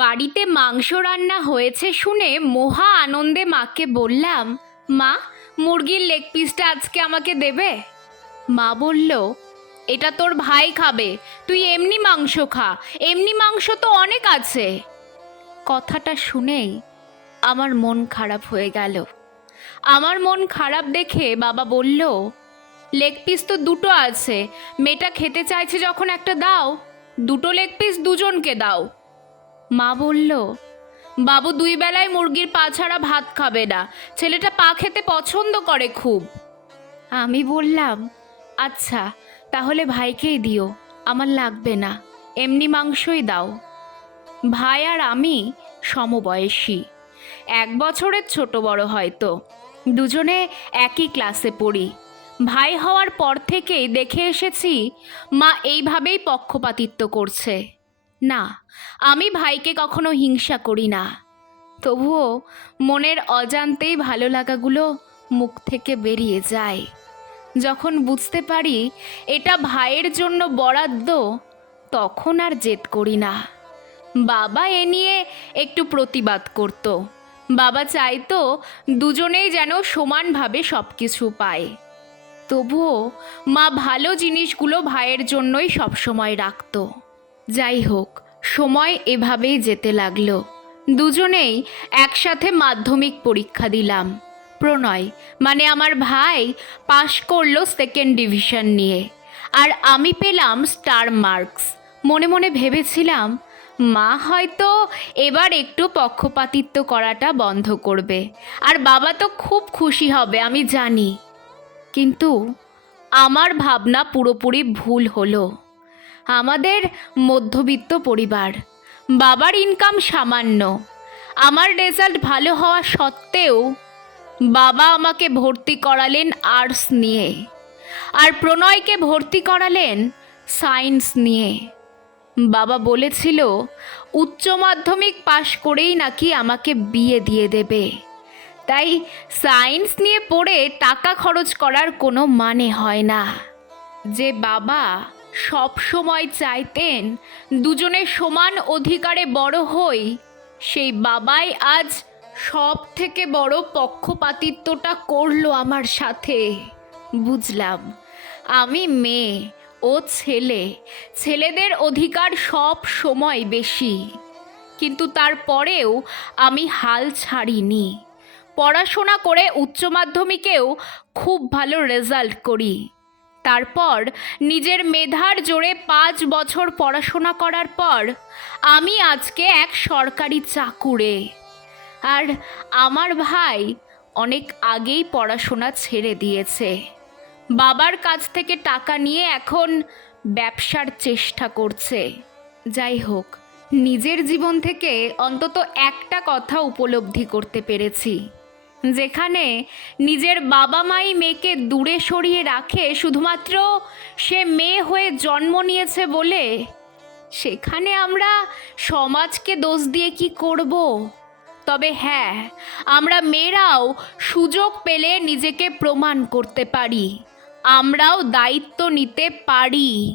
বাড়িতে মাংস রান্না হয়েছে শুনে মহা আনন্দে মাকে বললাম, মা, মুরগির লেগ পিসটা আজকে আমাকে দেবে? মা বলল, এটা তোর ভাই খাবে, তুই এমনি মাংস খা, এমনি মাংস তো অনেক আছে। কথাটা শুনেই আমার মন খারাপ হয়ে গেল। আমার মন খারাপ দেখে বাবা বলল লেগ পিস তো দুটো আছে, মেয়েটা খেতে চাইছে যখন একটা দাও, দুটো লেগ পিস দুজনকে দাও। মা বলল, বাবু দুই বেলায় মুরগির পা ছাড়া ভাত খাবে না। ছেলেটা পা খেতে পছন্দ করে খুব। আমি বললাম আচ্ছা তাহলে ভাইকেই দিও, আমার লাগবে না। এমনি মাংসই দাও। ভাই আর আমি সমবয়সী। এক বছরের ছোট বড় হয়তো দুজনে একই ক্লাসে পড়ি। ভাই হওয়ার পর থেকেই দেখে এসেছি মা এইভাবেই পক্ষপাতিত্ব করছে। না, আমি ভাইকে কখনো হিংসা করি না। তবুও মনের অজান্তেই ভালো লাগাগুলো মুখ থেকে বেরিয়ে যায়। যখন বুঝতে পারি এটা ভাইয়ের জন্য বরাদ্দ, তখন আর জেদ করি না। বাবা এ নিয়ে একটু প্রতিবাদ করত। বাবা চাইতো দুজনেই যেন সমানভাবে সব কিছু পায়। তবুও মা ভালো জিনিসগুলো ভাইয়ের জন্যই সবসময় রাখতো। যাই হোক, সময় এভাবেই যেতে লাগল। দুজনেই একসাথে মাধ্যমিক পরীক্ষা দিলাম। প্রণয় মানে আমার ভাই, পাশ করল সেকেন্ড ডিভিশন নিয়ে। আর আমি পেলাম স্টার মার্কস মনে মনে ভেবেছিলাম, মা হয়তো এবার একটু পক্ষপাতিত্ব করাটা বন্ধ করবে। আর বাবা তো খুব খুশি হবে, আমি জানি। কিন্তু আমার ভাবনা পুরোপুরি ভুল হলো। আমাদের মধ্যবিত্ত পরিবার। বাবার ইনকাম সামান্য। আমার রেজাল্ট ভালো হওয়া সত্ত্বেও বাবা আমাকে ভর্তি করালেন আর্টস নিয়ে। আর প্রণয়কে ভর্তি করালেন সায়েন্স নিয়ে। বাবা বলেছিল, উচ্চ মাধ্যমিক পাশ করেই নাকি আমাকে বিয়ে দিয়ে দেবে। তাই সায়েন্স নিয়ে পড়ে টাকা খরচ করার কোনো মানে হয় না। যে বাবা সব সময় চাইতেন দুজনে সমান অধিকারে বড় হই, সেই বাবাই আজ সব থেকে বড় পক্ষপাতিত্বটা করল আমার সাথে। বুঝলাম, আমি মেয়ে ও ছেলে, ছেলেদের অধিকার সব সময় বেশি। কিন্তু তারপরেও আমি হাল ছাড়িনি। পড়াশোনা করে উচ্চ মাধ্যমিকেও খুব ভালো রেজাল্ট করি। তারপর নিজের মেধার জোরে পাঁচ বছর পড়াশোনা করার পর আমি আজকে এক সরকারি চাকুরে। আর আমার ভাই অনেক আগেই পড়াশোনা ছেড়ে দিয়েছে। বাবার কাছ থেকে টাকা নিয়ে এখন ব্যবসার চেষ্টা করছে। যাই হোক, নিজের জীবন থেকে অন্তত একটা কথা উপলব্ধি করতে পেরেছি। যেখানে নিজের বাবা মাই মেয়েকে দূরে সরিয়ে রাখে, শুধুমাত্র সে মেয়ে হয়ে জন্ম নিয়েছে বলে। সেখানে আমরা সমাজকে দোষ দিয়ে কি করব? তবে হ্যাঁ আমরা মেয়েরাও সুযোগ পেলে নিজেকে প্রমাণ করতে পারি। আমরাও দায়িত্ব নিতে পারি।